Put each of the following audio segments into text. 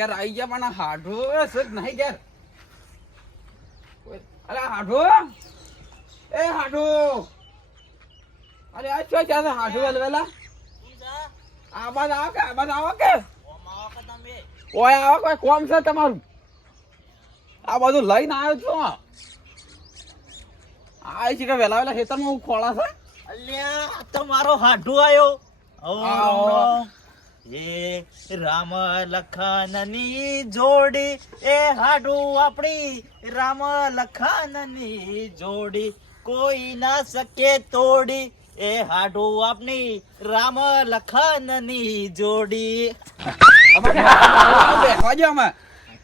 ઘેર આવી ગયા પણ હાડો સજ નહીં ઘેર. અરે હાડો એ હાડો અરે આ શું છે હાડો વેલવેલા આબાદ આવો કે ઓય આવો કોઈ કોમ છે તમારું આ બધું લઈને આવ્યો છો આ છે કે વેલા વેલા ખેતરમાં હું ખોળા છે અલ્યા તો મારો હાડુ આયો એ રામ લખનની જોડી એ હાડુ આપણી રામ લખનની જોડી કોઈ ના શકે તોડી એ હાડુ આપની રામ લખનની જોડી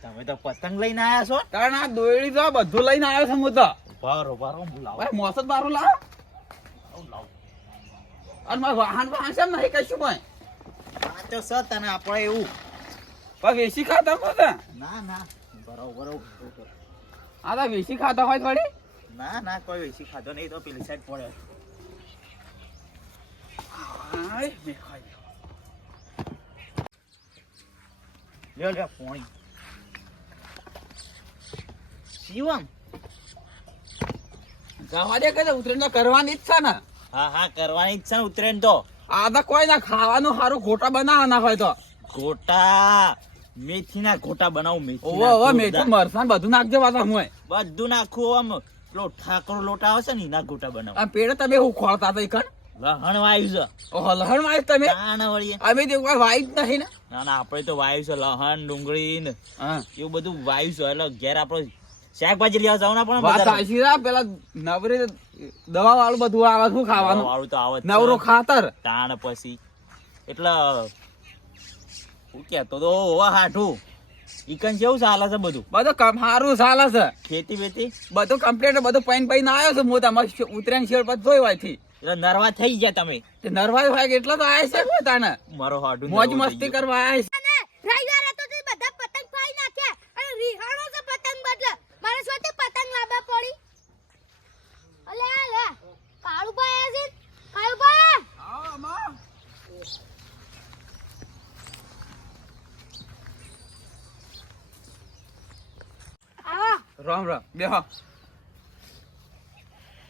તમે તો પતંગ લઈને આયા છો કારણ આ દોયડી તો બધું લઈને આવ્યો છું હું તો બારો બોલાવો મોસદ બારું લાવો અને મારે વાહન છે નહીં કશું પણ આ તો સત અને આપણે એવું પણ વેસી ખાતા હોય ના બરોબર આ તો વેસી ખાતા હોય થોડી ના કોઈ વેસી ખાધો નહીં તો પેલી સાઈડ પડે લ્યો પોણી શિવમ જવા દે કે ઉતરેણ કરવાની જ છે ને હા કરવાની જ છે ઉતરેન તો આ તો કોઈ ના ખાવાનું સારું ગોટા બનાવવાના હોય તો ગોટા મેથી ના ગોટા બનાવું મેથી મરસાં બધું નાખજો પાછા હું બધું નાખું આમ પેલો ઠાકોર લોટ આવે છે ને એના ગોટા બનાવું આ પેડે તમે હું ખોળતા હતા ઈકણ લહણ વાયુ છે લહણ વાય તમે વળીએ અમે તો કોઈ વાય જ નહીં ને ના આપણે તો વાયુ છે લહણ ડુંગળી ને એવું બધું વાયુ છે એટલે ઘેર આપણે શાકભાજી લેવા જાવ ના પણ પેલા નવરી દવા વાળું બધું આવે શું ખાવાનું વાળું તો આવે નવરો ખાતર તાણ પછી એટલે હું કેતો તો હાઠું ઈકન કેવું ચાલે છે બધું સારું ચાલે છે ખેતી બેતી બધું કમ્પ્લીટ બધું પૈન આવ્યો છે હું તમારે ઉતરેણ શેડ પર જોઈ હોય થી એટલે નરવા થઈ ગયા તમે નરવા હોય એટલે તો આયા છે તાને મારો હાઠું મોજ મસ્તી કરવા આયા છે રવિવાર હતો તે બધા પતંગ ફાઈ નાખ્યા અને રીહાણો છે પતંગ બદલે મારે સ્વતે પતંગ લાવવા પડી અલે લે કાળુભાઈ આયા છે કાળુભાઈ આવો માં આવો રામ બેહો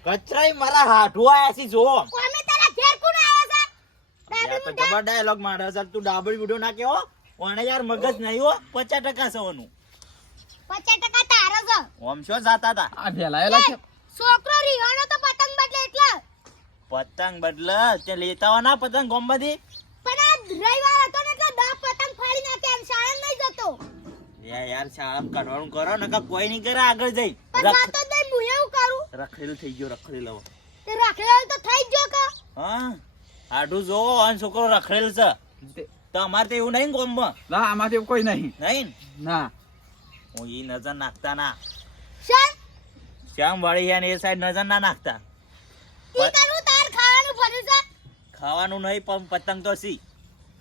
કચરાઈ મારા હાઠું આયા છે જો કોમે તારા ઘેર કોણ આયા છે યાર તો જબર ડાયલોગ મારે સર તું ડાબડી વિડિયો ના કેવો ઓને યાર મગજ નહીં હો 50% સવાનું 50% તારો છે ઓમ શો જાતા તા આ ભેલાયેલા છે છોકરો રીહાણો તો પતંગ બદલે એટલે પતંગ બદલે તે લેતા હો ના પતંગ ગોમમાંથી પણ આ રવિવાર હતો ને એટલે 10 પતંગ ફાડી નાખ્યા અને શાળા નહીં જતો યાર શાળામાં કાઢવાનું કરો નકા કોઈ નહીં કરે આગળ જઈ પણ જાતો દઈ હું એવું કરું રખડેલું થઈ ગયો રખડેલો તે રાખેલો તો થઈ જ ગયો કે હા આડું જો અન છોકરો રખડેલ છે તો અમારે તો એવું નહીં ગોમમાં ના આમાંથી કોઈ નહીં નહીં ના હું એ નજર નાખતા ના શાન શ્યામ વાળી યાર એ સાઈડ નજર ના નાખતા ઈ કરું તાર ખાવાનું ભર્યું છે ખાવાનું નહીં પણ પતંગ તો સી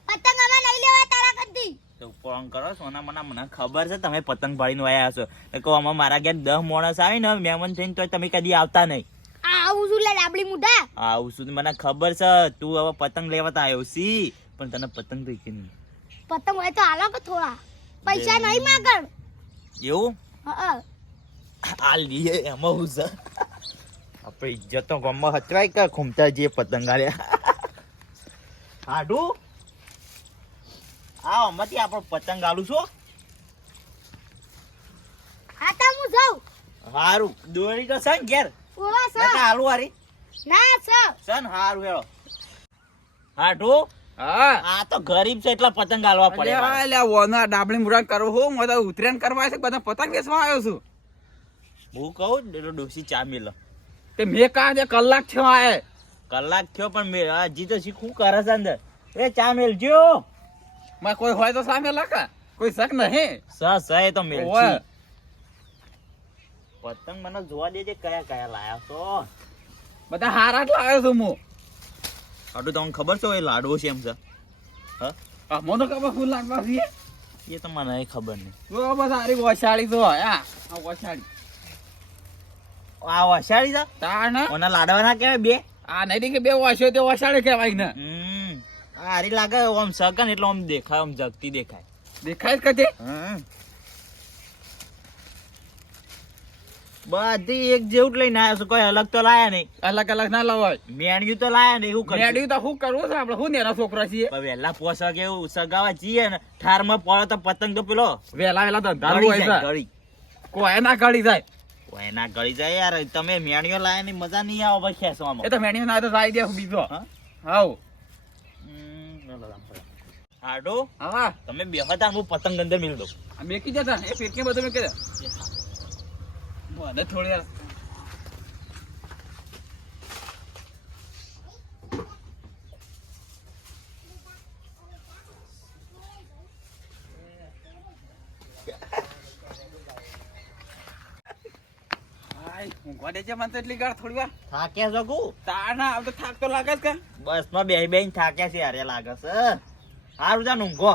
પતંગ અમે નહીં લેવા તારા કદી તો ફોન કરો સોના મને ખબર છે તમે પતંગ ભાડીને આયા છો તો કહો આમાં મારા ઘેર 10 માણસ આવે ને મહેમાન થઈને તો તમે કદી આવતા નહીં આવું છું લે ડાબડી મુઢા આવું શું મને ખબર છે તું હવે પતંગ લેવા તો આવ્યો સી પણ તને પતંગ તો કે નહીં પતંગ હોય તો હાલો કે થોડા પૈસા નહીં માગણ એવું હા આ લીએ એમાં હું છે આપણે ઇજ્જત તો ગમમાં હચવાય કે ઘૂમતા જે પતંગ આલ્યા હાડું આ આમાંથી આપણે પતંગ આલું છો હા તો હું જાઉં હારું દોરી તો છે ને ઘેર ઓવા સર નકા આલુ વારી ના સર છે ને હારું હેળો હાડું હા આ તો ગરીબ છે એટલા પતંગ આલવા પડે મારે. અલ્યા ઓના ડાબડી મુરાદ કરો હું તો ઉતરેણ કરવા છે બધા પતંગ વેચવા આવ્યો છું હું કહું ડોસી ચા મેલો તે મેં કહા દે કલાક થયો આયે કલાક થયો પણ મેં હજી તો શીખું કરે છે અંદર એ ચા મેલજો માં કોઈ હોય તો સામે લાકા કોઈ શક નહીં સ એ તો મેલ ઓય. પતંગ મને જોવા દેજે કયા કયા લાયા તો બધા હારા જ લાવ્યો છું હું આટલું તમને ખબર છે એ લાડવો છે એમ છે હા મને ખબર શું લાગવા છે એ તો મને ખબર નહીં જો બસ હારી વસાડી તો આ વસાડી આ વસાડી છે તાણ ઓના લાડવાના કેવાય બે આ નહીં કે બે વસ્યો તે વસાડે કહેવાય ને આ હારી લાગે આમ સગન એટલે આમ દેખાય આમ જગતી દેખાય દેખાય જ કદી હમ. બધી એક જેવું જ લઈને આવ્યો છું, કોઈ અલગ તો લાયા નહીં. અલગ અલગ ના લવાય મેણ્યું તો લાયા નહીં, શું કરશું? રેડી તો શું કરવું છે આપણે? શું નેના છોકરા છીએ? પણ વહેલા પોસા કે એવું સગાવા જઈએ ને ઠારમાં પડે તો પતંગ તો પેલો વેલા વેલા તો અંધારું ગળી હોય જાય, છે. ગળી. કોઈ ના ગળી જાય. કોઈ ના ગળી જાય યાર. તમે મેણ્યો લાયા ની મજા નહીં આવે ભાઈ ખેંચવામાં. એ તો મેણી ના તો સાઈ દે બીજો. હા? હાઉ હાડો હા તમે બેહતા હું પતંગ અંદર મિલ દઉં. આ મેકી જતા એ ફેરકે બધું મેકી દે. મને થોડી યાર આય ઊંઘવા દેજે મને તો એટલી ગાળ થોડી વાર. થાક્યા છો કુ? તાર ના આમ તો થાક તો લાગે જ કે. બસ માં બે બેન થાક્યા છે યાર, લાગે છે. હારું જા ઊંઘો.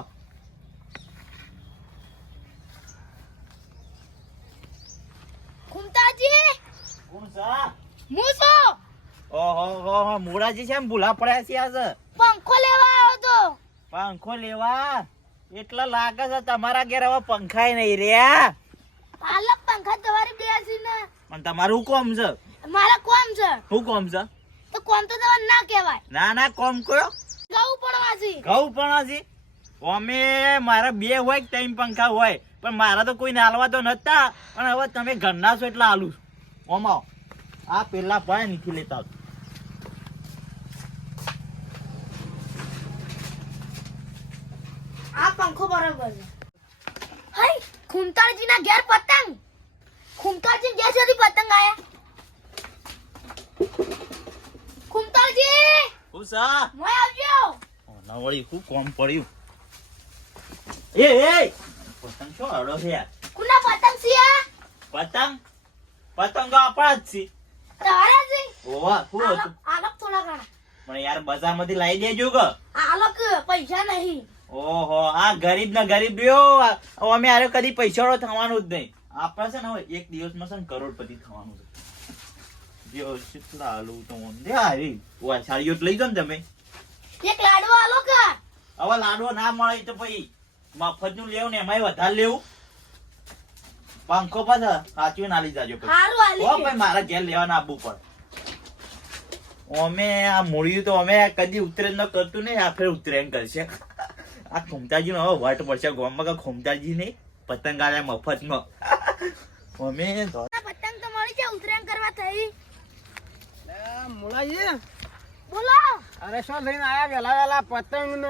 ખુમતાજી કોણ છે? હું છું ઓહો મુળાજી છે એમ ભૂલા પડ્યા છે આજે. પંખો લેવા આવ્યો તો પંખો લેવા એટલા લાગે છે તમારા ઘેર હવે પંખાય નહીં રહ્યા. પાલક પંખા તમારી બેસીને પણ તમારું કોમ છે? મારા કોમ છે શું કોમ છે? તો કોમ તો તમારે ના કહેવાય. ના કોમ કયો? ઘઉં પડવાથી ઘઉં પણ હજી અમે મારા 2 હોય કે 3 પંખા હોય, પણ મારા તો કોઈ નાલવા તો નતા. પણ હવે તમે ઘરના છો એટલે આલું છું. ઓમાઓ આ પેલા ભાઈ નીચે લેતા આવજો. આ પંખો બરાબર છે. હાય ખુમતાજી ના ઘેર પતંગ. ખુમતાજી ઘેર સુધી પતંગ આયા. ખુમતાજી હું સા મોય આવજો. ના વળી શું કોમ પડ્યું? એ પતંગ શું અડો છે યાર? કુના પતંગ છે આ? પતંગ આપણા જ છે. તારા છે ઓવા શું હતું? આલક થોડા ઘણા પણ યાર બજારમાંથી લાવી દેજો કે. આલક પૈસા નહીં. ઓહો આ ગરીબ ના ગરીબ રહ્યો. અમે આરે કદી પૈસાળો થવાનું જ નહીં. આપણે છે ને હવે એક દિવસમાં છે ને કરોડપતિ થવાનું છે. જે કેટલા આલુ તો ઓંધે આવી ઓય સાડીઓ લઈ જાઓ ને તમે. એક લાડવો આલો કે હવે લાડવો ના મળે તો પછી મફત નું લેવું ને એમાંય વધારે લેવું. પંખો પાછા સાચવી ના લઈ જાજો પછી. હારું આલી ઓ ભાઈ મારા ઘેર લેવાના આપવું પડે. અમે આ મૂળ્યું તો અમે કદી ઉતરેજ ન કરતું નહીં, આ ફેર ઉતરેન કરશે. આ ખુમતાજી નો હવે વટ પડશે ગામમાં કે ખુમતાજી નહીં પતંગ આલે મફતમાં. અમે પતંગ તો મળી જાય ઉતરાયણ કરવા થઈ. મુલાજી બોલો અરે શું લઈને આયા? વેલા વેલા પતંગ નો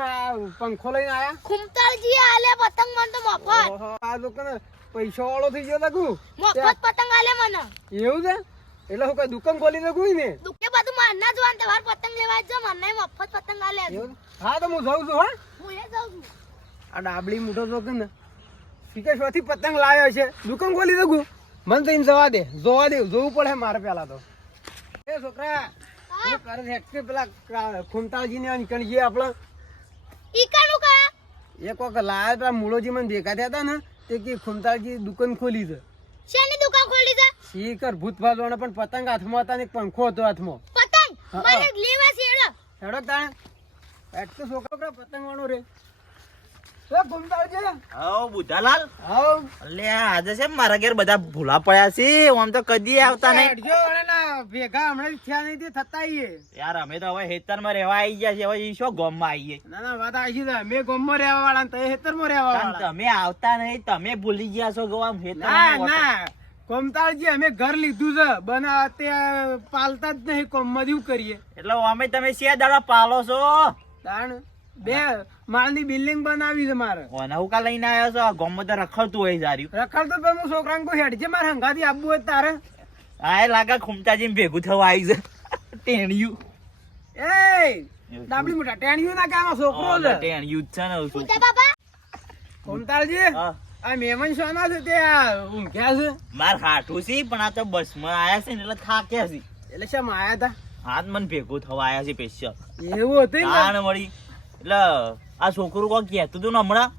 પંખો લઈને આયા? ખુમતાજી આલે પતંગ મને તો મફત. ઓહો આ દુકાન પૈસા વાળો થઈ ગયો લાગુ. મફત પતંગ આલે મને. એવું છે? એટલે હું કઈ દુકાન ખોલી નાખું ને? દુકે બધું મારના જોવાન તમાર પતંગ લેવા જ મને મફત પતંગ આલે. એવું? હા તો હું જાઉં છું. હા હું એ જાઉં છું. આ ડાબલી મોટો તો કે ને શીખેશ્વરથી પતંગ લાવ્યો છે, દુકાન ખોલી નાખું. મને તો એને જવા દે, જોવું પડે મારે પેલા તો. એ છોકરા હું કરે છે હેક્ટરી પેલા ખુમતાજી ને નીકળીએ આપણે. ઈકાનું કા એક વખત લાયા પેલા મૂળોજી મને ભેગા થયા હતા ને તે કે ખુમતાજી દુકાન ખોલી છે. શેની દુકાન ખોલી છે? શીકર ભૂત ભાજવાના પણ પતંગ હાથમાં હતા ને એક પંખો હતો હાથમાં. પતંગ હા. મારે લેવા છે એડો. હેડો તાણે એક તો છોકરા પતંગ વાળો રે. એ ખુમતાજી હો બુધાલાલ આવ એટલે આજે છે મારા ઘેર બધા ભૂલા પડ્યા છે. આમ તો કદી આવતા નહીં હેડજો અને ના ભેગા હમણાં થયા નહીં તે થતા આવીએ. યાર. અમે તો હવે હેતરમાં રહેવા આવી ગયા છે. હવે ઈ શું ગામમાં આવીએ? ના ના વાત આવી છે. મેં ગામમાં રહેવા વાળા ને તમે ખેતરમાં રહેવા કારણ વાળા. તમે આવતા નહીં, તમે ભૂલી ગયા છો ગામ ના હેતરમાં. ના કોમતાળજી અમે ઘર લીધું છે બના તે પાલતા જ નહીં કોમમાં જેવું કરીએ. એટલે અમે તમે શિયા દાડા પાલો છો? તાણ 2 માળની બિલ્ડિંગ બનાવી છે મારે. નૌકા લઈને આવ્યો છો? ગામમાં તો રખડતું હોય સાર્યું. રખડતો પણ હું છોકરાને કોઈ હેડ છે મારે હંગાથી આપવું હોય તારે. આ લાગે ખુમતાજી ભેગું થવા આવી છે. ટેણિયું એ ડાબલી મોટા ટેણિયું ના કામ છોકરો છે. ટેણિયું જ છે ને હવે શું. ઉતા બાબા કોમતાળજી હા. આ મહેમાન શાના છે તે આ ઊંઘ્યા છે? માર હાટું છે પણ આ તો બસમાં આયા છે ને એટલે થાક્યા છે. એટલે શેમ આયા હતા? હાથ મને ભેગું થવા આયા છે સ્પેશિયલ. એવું હતું ને? તાણ વળી એટલે આ છોકરું કોઈ કહેતું હતું ને હમણાં.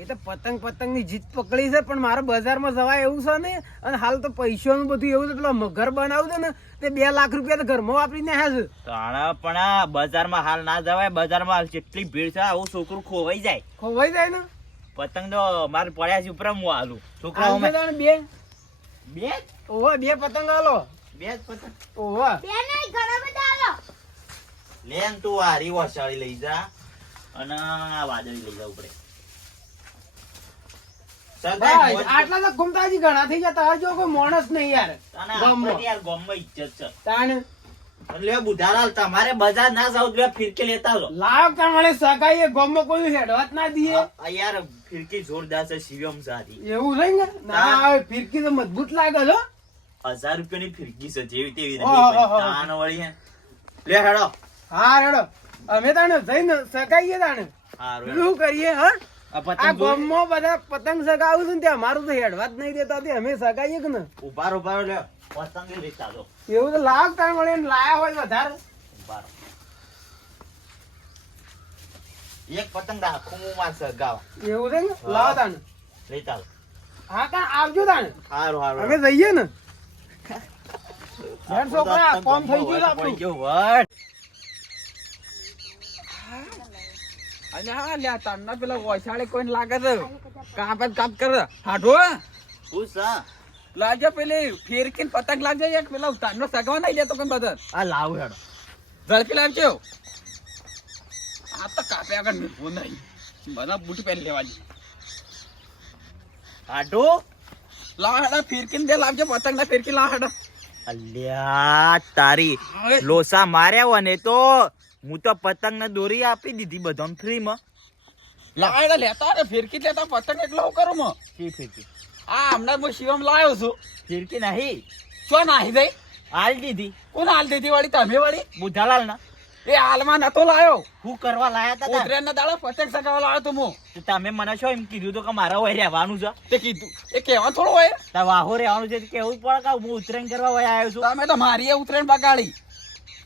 એ તો પતંગ ની જીત પકડી છે પણ મારે બજારમાં જવાય એવું છે ને. અને હાલ તો પૈસાનું બધું એવું છે. પેલા ઘર બનાવું છે ને તે 2 લાખ રૂપિયા તો ઘરમાં વાપરીને આવ્યા છે. તાણ પણ આ બજારમાં હાલ ના જવાય. બજારમાં હાલ કેટલી ભીડ છે. આવું છોકરું ખોવાઈ જાય. ખોવાઈ જાય ને પતંગ તો મારે પડ્યા છે ઉપર હું હાલું છોકરાઓ આલજો તાણ બે બે ઓહો બે પતંગ આલો બે જ પતંગ ઓહો બે નહીં ઘણા બધા આલો લેન તું આ રીવાસાળી લઈ જા અને આ વાદળી લઈ જા ઉપડે ભાઈ, આટલા તો ઘૂમતાજી ઘણા થઈ ગયા તાર જો કોઈ માણસ નહીં યાર ગામમાં. યાર ગામમાં ઇજ્જત છે તાણ લે બુધાલાલ તમારે બજાર ના જાવ લે ફિરકી લેતા આવો લાવ તમારે સગાઈએ ગામમાં કોઈ હેડવાત ના દીએ આ યાર ફિરકી જોરદાર છે શિવમ સારી એવું છે ને ના હવે ફિરકી તો મજબૂત લાગે છો 1000 રૂપિયાની ફિરકી છે જેવી તેવી ઓહો, નથી ઓહો. તાણ વળી હે લે હેડો હા હેડો અમે તાણે જઈને સગાઈએ તાણે હારું હેડો. શું કરીએ હા આ આ પતંગ જોઈ? ગામમાં બધા પતંગ સગાવું છે ને ત્યાં અમારું તો હેડવાત નહીં દેતા તે અમે સગાઈએ કે ને ઉભા રહો, ઉભા રહો, લે પતંગ લેતા દો એવું તો લાવ તાણ વળે ને લાયા હોય વધારે ઉભા રહો. એક પતંગ રાખું હું માર સગાવા એવું છે ને લાવ તાણે લેતા દો હા તાણ આવજો તાણે હારું હારું અમે જઈએ ને યાર છોકરા કોમ થઈ ગયું છે આપણું. પડી ગયું વટ. અને હા લ્યા તારના પેલા ઓછાળે કોઈને લાગે છે કાપ જ કાપ કરે હાડો શું છે? લાવજો પેલી ફેરકીને પતંગ લાવજો એક પેલા તારનો સગવા નહીં લેતો કોઈ બધા આ લાવ હેડો ઝડપી લાવજો આ તો કાપે આગળ નીકળવું નહીં બધા બૂટ પહેરી લેવાની આટો લાવ હેડા ફેરકીને બે લાવજો પતંગ ના ફેરકી લાવ હેડા અલ્યા તારી લોસા માર્યા હોય ને તો હું તો પતંગ ને દોરી આપી દીધી બધાને ફ્રી માં લાવ હેડા લેતા ને ફેરકી જ લેતા પતંગ એટલો હું કરું મો શી ફીરકી આ હમણાં હું શિવમ લાવ્યો છું ફીરકી નહીં શું નાહી દઈ હાલ દીધી કોણ હાલ દીધી વાળી તમે વાળી બુધાલાલ ના એ હાલમાં નતો લાયો હું કરવા લાયા તા ઉતરેન ના દાડા પતંગ સગાવા લાવ્યો તો હું તો તમે મને શું એમ કીધું તો કે મારા હોય રહેવાનું છે તે કીધું એ કહેવાનું થોડું હોય તા વાહો રહેવાનું છે તો કેવું પડે કે હું ઉતરાયણ કરવા હોય આવ્યો છું તમે તો મારી એ ઉતરેન બગાડી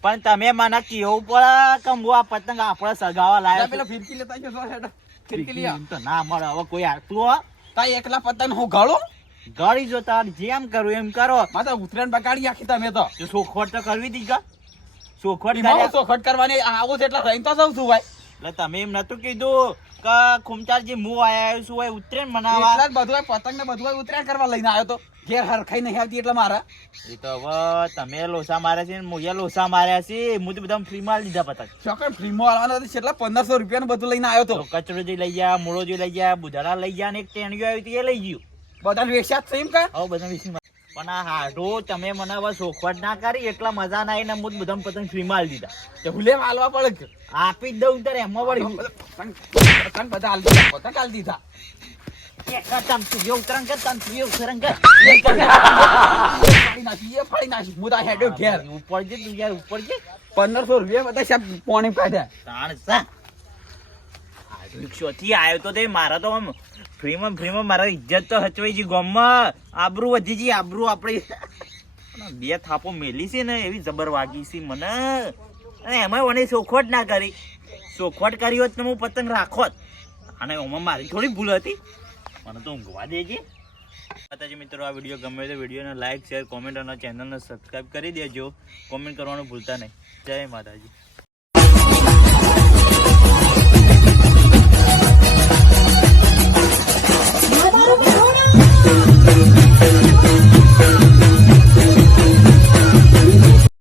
પણ તમે મને કેવું પડે કે હું આ પતંગ આપણે સગાવા લાયો પેલા ફિરકી લેતા જો હેડા ફિરકી લઈ આવ. તો ના મળે હવે કોઈ આવતું હો તાઈ એકલા પતંગ હું ગાળો ગળી જો તાર જેમ કરું એમ કરો માતા ઉતરેન બગાડી આખી તમે તો તો સોખવટ તો કરવી હતી કા સોખવટ એમાં કર્યા તો ખટ કરવાની આવું છે એટલે રહીને તો જઉં છું ભાઈ એટલે તમે એમ નતું કીધું કે ખુમચારજી હું આવ્યો છું હોય ઉતરેણ મનાવા એટલા જ બધું હોય પતંગ ને બધું હોય ઉતરેન કરવા લઈને આવ્યો તો ઘેર હરખાઈ નહીં આવતી એટલે મારા એ તો હવે તમે લોસા માર્યા છે ને મોયા લોસા માર્યા છે હું તો બધા ફ્રી માં લીધા પતંગ ચોકડ ફ્રીમાં આવવાના હતા છેલ્લા 1500 રૂપિયાનું બધું લઈને આવ્યો તો તો કચરો જે લઈ ગયા મૂળો જે લઈ ગયા બુધાડા લઈ ગયા ને એક ટેણીઓ આવી હતી એ લઈ ગયું બધાને વેચ્યા જ છે એમ કા હવે બધા વિશે પણ આ હાડો તમે મને હવે સોખવટ ના કરી એટલા મજા ના આવીને હું બધા પતંગ ફ્રી માં લીધા તે હુલે હાલવા પડે કે આપી જ દઉં ત્યારે એમાં વળી પતંગ બધા હાલ દીધા પતંગ હાલ દીધા ઉતરણ કર તમ ઉતરણ કર ફાડી નાખી હું તો હેડ્યો ઘેર ઉપર જે તું યાર ઉપર જે 1500 રૂપિયા બધા સાહેબ પોણી કાઢ્યા તાણ સા રિક્ષોથી આવ્યો તો તે મારા તો આમ ફ્રીમાં મારા ઇજ્જત તો હચવાઈ ગઈ ગામમાં આબરૂ વધી ગઈ આબરૂ આપણી બે થાપો મેલી છે ને એવી જબર વાગી છે મને અને એમાં મને સોખવટ ના કરી સોખવટ કરી હોત તો હું પતંગ રાખોત અને એમાં મારી થોડી ભૂલ હતી મને તો ઊંઘવા દેજે માતાજી મિત્રો આ વિડીયો ગમે તો વિડીયોને લાઈક શેર કોમેન્ટ અને ચેનલને સબસ્ક્રાઈબ કરી દેજો કોમેન્ટ કરવાનું ભૂલતા નહીં જય માતાજી